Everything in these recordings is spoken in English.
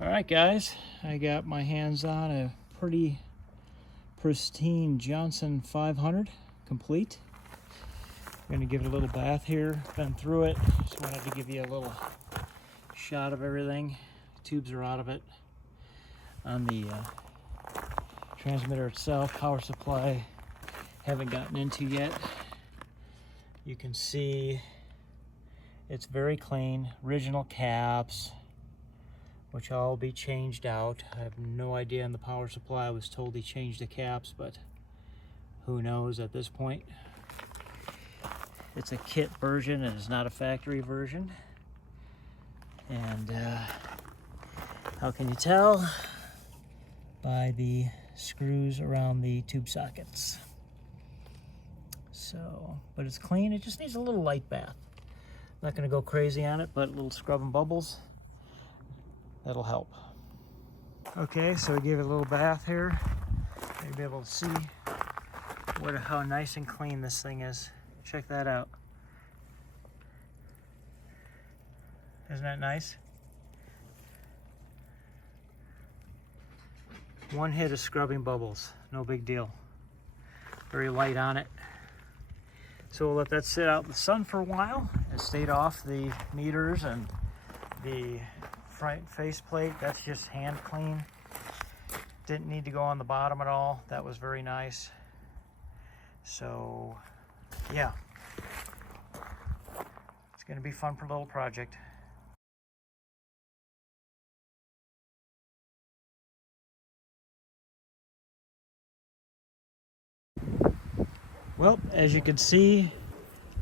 Alright guys, I got my hands on a pretty pristine Johnson 500 complete. I'm going to give it a little bath here, been through it, just wanted to give you a little shot of everything. Tubes are out of it. On the transmitter itself, power supply, haven't gotten into yet. You can see it's very clean, original caps, which all will be changed out. I have no idea on the power supply. I was told he changed the caps, but who knows at this point. It's a kit version, and it's not a factory version. And how can you tell? By the screws around the tube sockets. So, but it's clean. It just needs a little light bath. Not going to go crazy on it, but a little scrub and bubbles. That'll help. Okay, so we gave it a little bath here. You'll be able to see how nice and clean this thing is. Check that out. Isn't that nice? One hit of scrubbing bubbles, no big deal. Very light on it. So we'll let that sit out in the sun for a while. It stayed off the meters and the front faceplate. That's just hand clean. Didn't need to go on the bottom at all. That was very nice. So yeah, it's gonna be fun for a little project. Well, as you can see,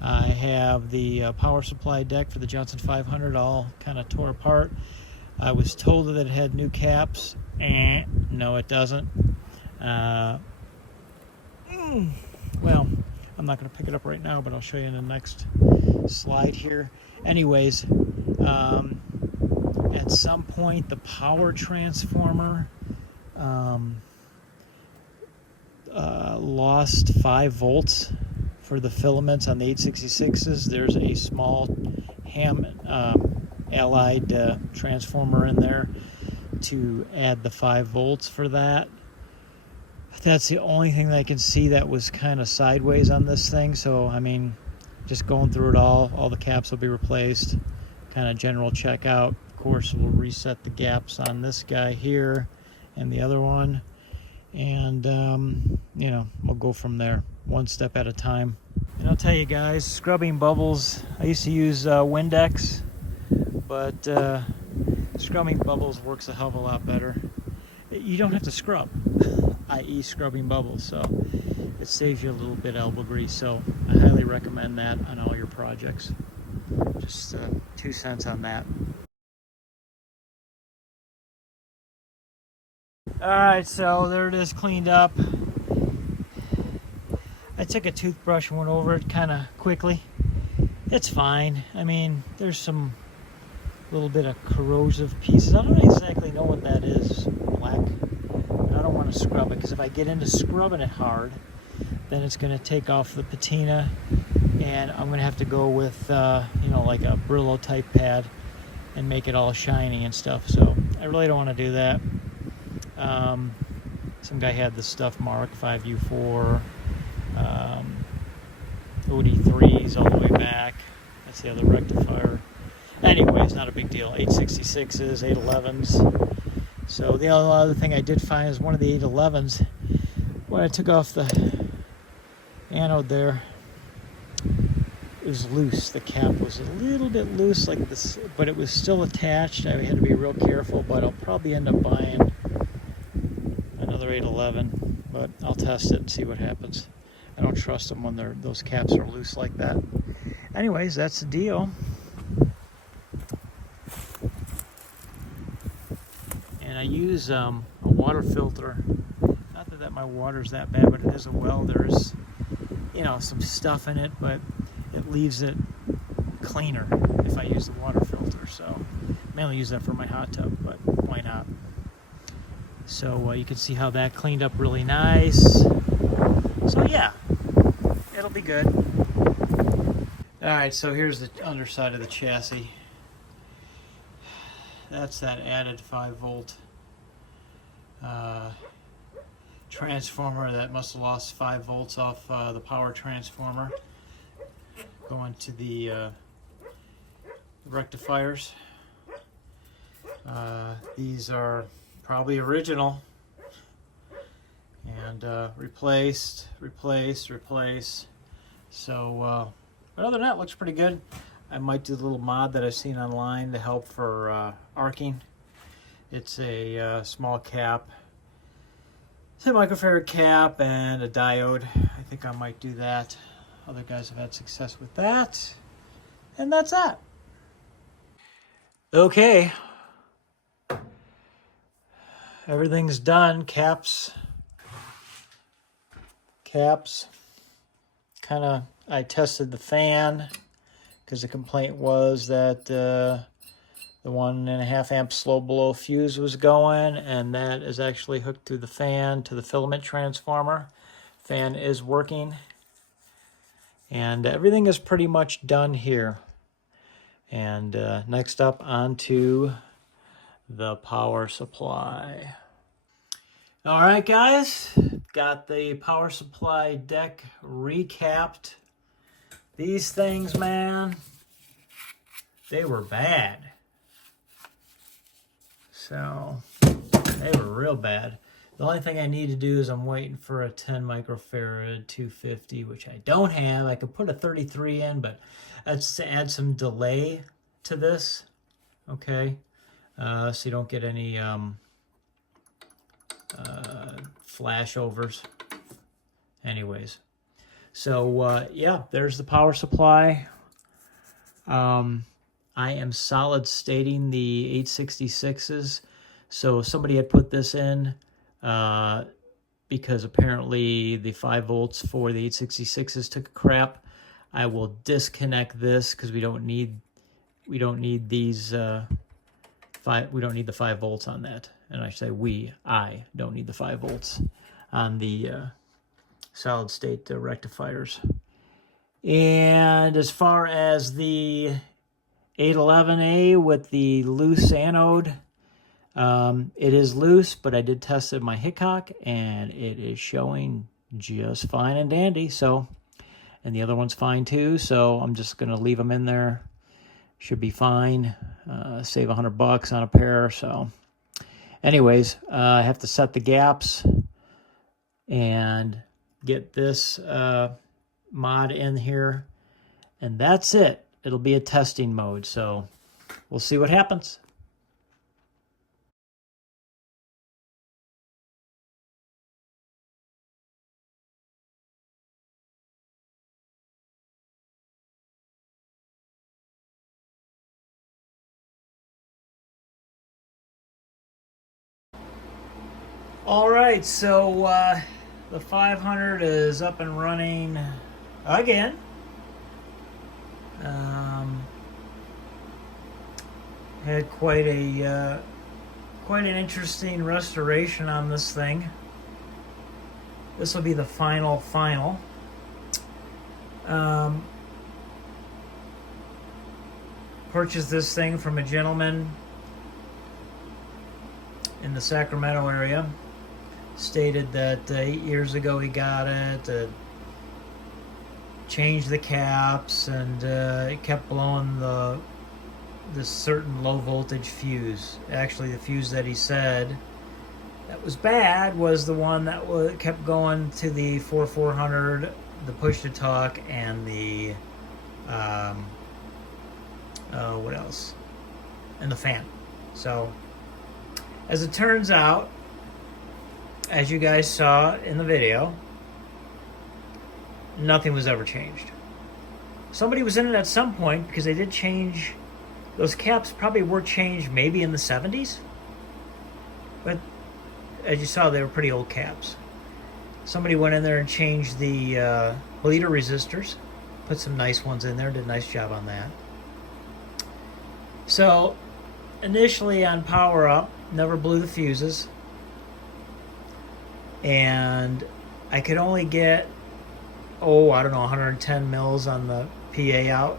I have the power supply deck for the Johnson 500 all kind of tore apart. I was told that it had new caps. No, it doesn't. Well, I'm not going to pick it up right now, but I'll show you in the next slide here. Anyways, at some point, the power transformer lost 5 volts for the filaments on the 866s. There's a small allied transformer in there to add the 5 volts for that. That's the only thing that I can see that was kind of sideways on this thing. So I mean, just going through it all the caps will be replaced, kind of general check out. Of course, we'll reset the gaps on this guy here and the other one, and you know, we'll go from there, one step at a time. And I'll tell you guys, scrubbing bubbles, I used to use Windex, but scrubbing bubbles works a hell of a lot better. You don't have to scrub, i.e. scrubbing bubbles, so it saves you a little bit of elbow grease. So I highly recommend that on all your projects. Just 2 cents on that. Alright, so there it is, cleaned up. I took a toothbrush and went over it kind of quickly. It's fine. I mean, there's some little bit of corrosive pieces. I don't exactly know what that is, black. I don't want to scrub it, because if I get into scrubbing it hard, then it's going to take off the patina, and I'm going to have to go with, you know, like a Brillo type pad and make it all shiny and stuff. So I really don't want to do that. Some guy had this stuff marked 5U4, OD3s all the way back. That's the other rectifier. Anyway, it's not a big deal. 866s, 811s. So the only other thing I did find is one of the 811s, when I took off the anode there, it was loose. The cap was a little bit loose like this, but it was still attached. I had to be real careful, but I'll probably end up buying another 811, but I'll test it and see what happens. I don't trust them when those caps are loose like that. Anyways, that's the deal. And I use a water filter. Not that my water's that bad, but it is a well. There's, you know, some stuff in it, but it leaves it cleaner if I use the water filter. So I mainly use that for my hot tub, but why not? So you can see how that cleaned up really nice. So yeah, it'll be good. Alright, so here's the underside of the chassis. that's that added 5-volt transformer that must have lost 5 volts off the power transformer going to the rectifiers. These are probably original, and replace. So but other than that, it looks pretty good. I might do the little mod that I've seen online to help for arcing. It's a small cap, it's a microfarad cap and a diode. I think I might do that. Other guys have had success with that. And that's that. Okay. Everything's done. Caps. Kind of, I tested the fan because the complaint was that the 1.5 amp slow blow fuse was going, and that is actually hooked through the fan to the filament transformer. Fan is working, and everything is pretty much done here. And next up, onto the power supply. All right, guys, got the power supply deck recapped. These things, man, they were bad. So they were real bad. The only thing I need to do is I'm waiting for a 10 microfarad 250, which I don't have. I could put a 33 in, but that's to add some delay to this. Okay, so you don't get any flashovers. Anyways, so yeah, there's the power supply. I am solid stating the 866s. So somebody had put this in because apparently the 5 volts for the 866s took a crap. I will disconnect this because we don't need these we don't need the 5 volts on that. And I say I don't need the 5 volts on the solid state rectifiers. And as far as the 811A with the loose anode, it is loose, but I did test it in my Hickok, and it is showing just fine and dandy. So, and the other one's fine too. So I'm just gonna leave them in there. Should be fine. Save $100 on a pair. So, anyways, I have to set the gaps and get this mod in here, and that's it. It'll be a testing mode, so we'll see what happens. All right, so the 500 is up and running again. Had quite an interesting restoration on this thing. This will be the final. Purchased this thing from a gentleman in the Sacramento area. Stated that 8 years ago he got it, changed the caps, and it kept blowing this certain low voltage fuse. Actually, the fuse that he said that was bad was the one that kept going to the 4400, the push to talk, and the what else? And the fan. So, as it turns out, as you guys saw in the video, nothing was ever changed. Somebody was in it at some point, because they did change. Those caps probably were changed maybe in the 70s. But as you saw, they were pretty old caps. Somebody went in there and changed the bleeder resistors. Put some nice ones in there. Did a nice job on that. So, initially on power up, never blew the fuses. And I could only get, I don't know, 110 mils on the PA out,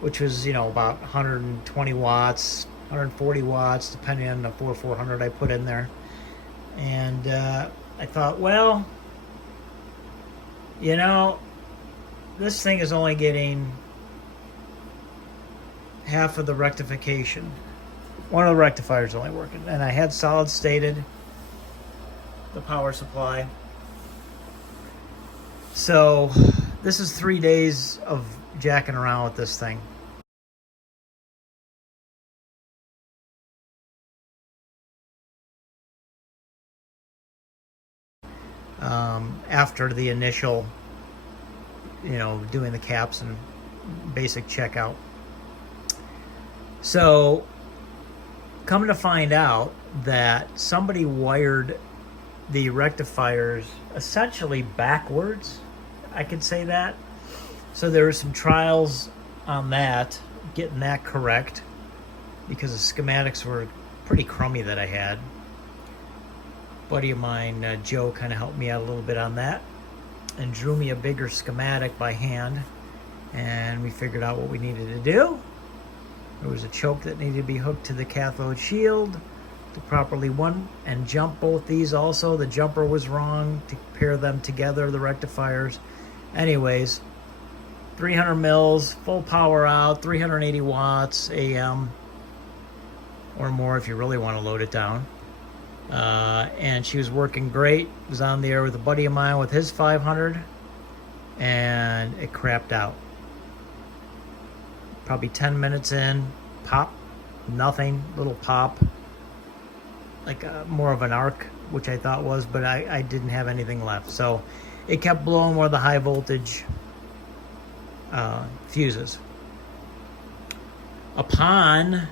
which was, about 120 watts, 140 watts, depending on the 4400 I put in there. And I thought, well, you know, this thing is only getting half of the rectification. One of the rectifiers only working, and I had solid stated the power supply. So this is 3 days of jacking around with this thing. After the initial, doing the caps and basic checkout. So, coming to find out that somebody wired the rectifiers essentially backwards, I could say that. So there were some trials on that, getting that correct, because the schematics were pretty crummy that I had. Buddy of mine, Joe, kind of helped me out a little bit on that and drew me a bigger schematic by hand, and we figured out what we needed to do. There was a choke that needed to be hooked to the cathode shield to properly and jump both these also. The jumper was wrong to pair them together, the rectifiers. Anyways, 300 mils, full power out, 380 watts AM or more if you really want to load it down. And she was working great. Was on the air with a buddy of mine with his 500, and it crapped out. Probably 10 minutes in, pop, nothing, little pop, like more of an arc, which I thought was, but I didn't have anything left. So it kept blowing one of the high voltage fuses. Upon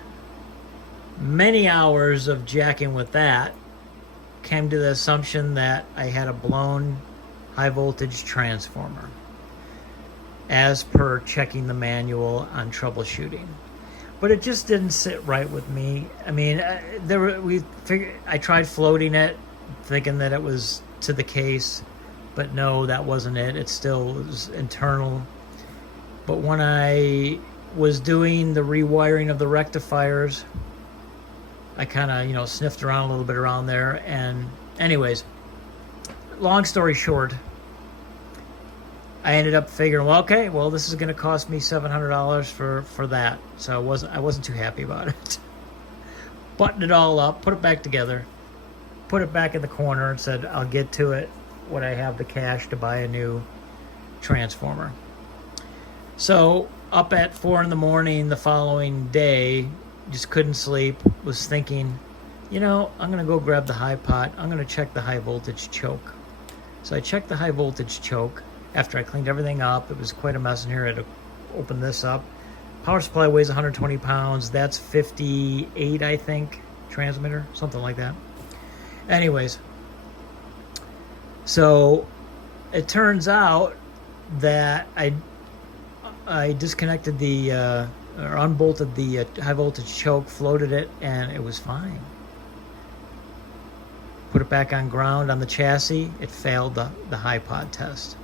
many hours of jacking with that, came to the assumption that I had a blown high voltage transformer, as per checking the manual on troubleshooting. But it just didn't sit right with me. I mean, I tried floating it, thinking that it was to the case, but no, that wasn't it. It still was internal. But when I was doing the rewiring of the rectifiers, I kind of, sniffed around a little bit around there. And anyways, long story short, I ended up figuring, well, this is going to cost me $700 for that. So I wasn't too happy about it. Buttoned it all up, put it back together, put it back in the corner, and said, I'll get to it when I have the cash to buy a new transformer. So up at 4 a.m. the following day, just couldn't sleep, was thinking, I'm going to go grab the high pot. I'm going to check the high voltage choke. So I checked the high voltage choke after I cleaned everything up. It was quite a mess in here. I had to open this up. Power supply weighs 120 pounds. That's 58, I think, transmitter, something like that. Anyways, so it turns out that I disconnected or unbolted the high voltage choke, floated it, and it was fine. Put it back on ground on the chassis. It failed the high pod test.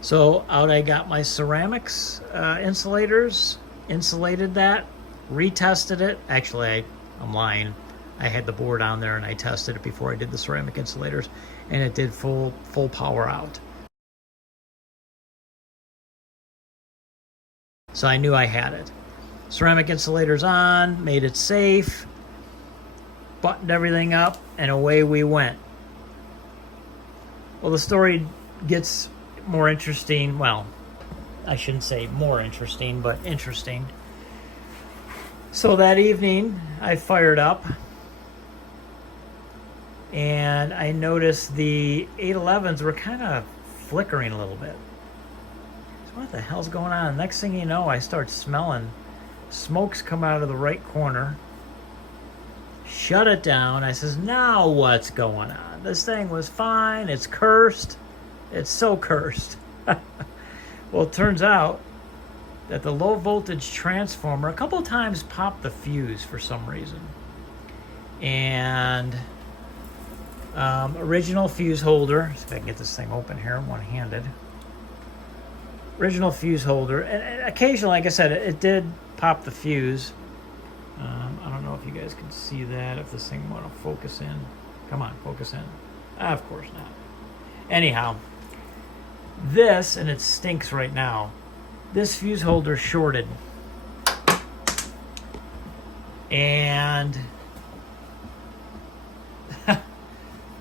So out I got my ceramics insulators, insulated that, retested it. Actually, I'm lying. I had the board on there and I tested it before I did the ceramic insulators, and it did full power out. So I knew I had it. Ceramic insulators on, made it safe, buttoned everything up, and away we went. Well, the story gets more interesting. Well, I shouldn't say more interesting, but interesting. So that evening, I fired up, and I noticed the 811s were kind of flickering a little bit. So what the hell's going on? Next thing you know, I start smelling smoke's come out of the right corner. Shut it down. I says, now what's going on? This thing was fine. It's cursed. It's so cursed. Well, it turns out that the low voltage transformer a couple of times popped the fuse for some reason. And original fuse holder. See if I can get this thing open here, one-handed. Original fuse holder. And occasionally, like I said, it did pop the fuse. I don't know know if you guys can see that, if this thing want to focus in. Come on, focus in. Of course not. Anyhow, this, and it stinks right now, this fuse holder shorted. And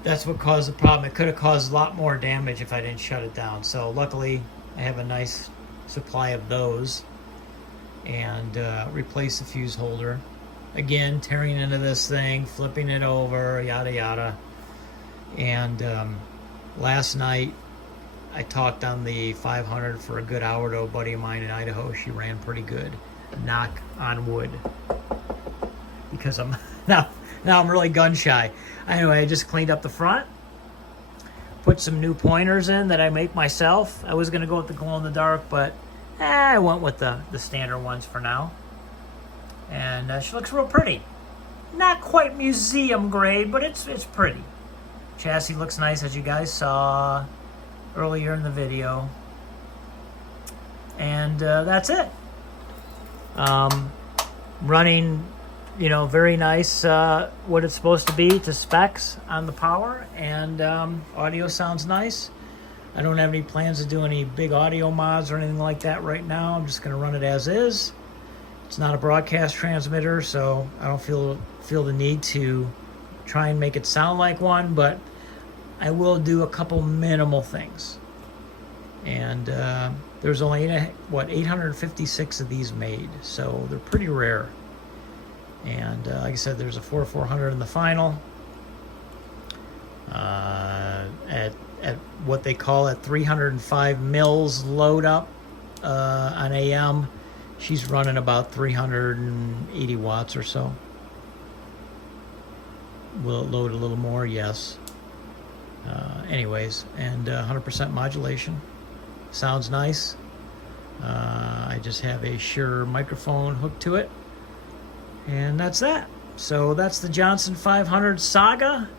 that's what caused the problem. It could have caused a lot more damage if I didn't shut it down. So luckily, I have a nice supply of those. And replace the fuse holder. Again, tearing into this thing, flipping it over, yada yada. And last night, I talked on the 500 for a good hour to a buddy of mine in Idaho. She ran pretty good. Knock on wood. Because I'm now I'm really gun shy. Anyway, I just cleaned up the front. Put some new pointers in that I make myself. I was gonna go with the glow in the dark, but I went with the standard ones for now. And she looks real pretty. Not quite museum grade, but it's pretty. Chassis looks nice, as you guys saw earlier in the video. And that's it. Running, you know, very nice, what it's supposed to be to specs on the power. And audio sounds nice. I don't have any plans to do any big audio mods or anything like that right now. I'm just going to run it as is. It's not a broadcast transmitter, so I don't feel the need to try and make it sound like one, but I will do a couple minimal things. And there's only 856 of these made, so they're pretty rare. And like I said, there's a 4400 in the final. At what they call at 305 mils load up on AM, she's running about 380 watts or so. Will it load a little more? Yes. Anyways, and 100% modulation. Sounds nice. I just have a Shure microphone hooked to it. And that's that. So that's the Johnson 500 saga.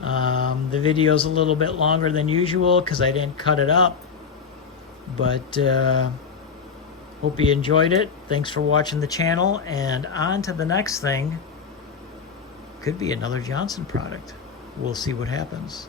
The video's a little bit longer than usual because I didn't cut it up. But hope you enjoyed it. Thanks for watching the channel. And on to the next thing. Could be another Johnson product. We'll see what happens.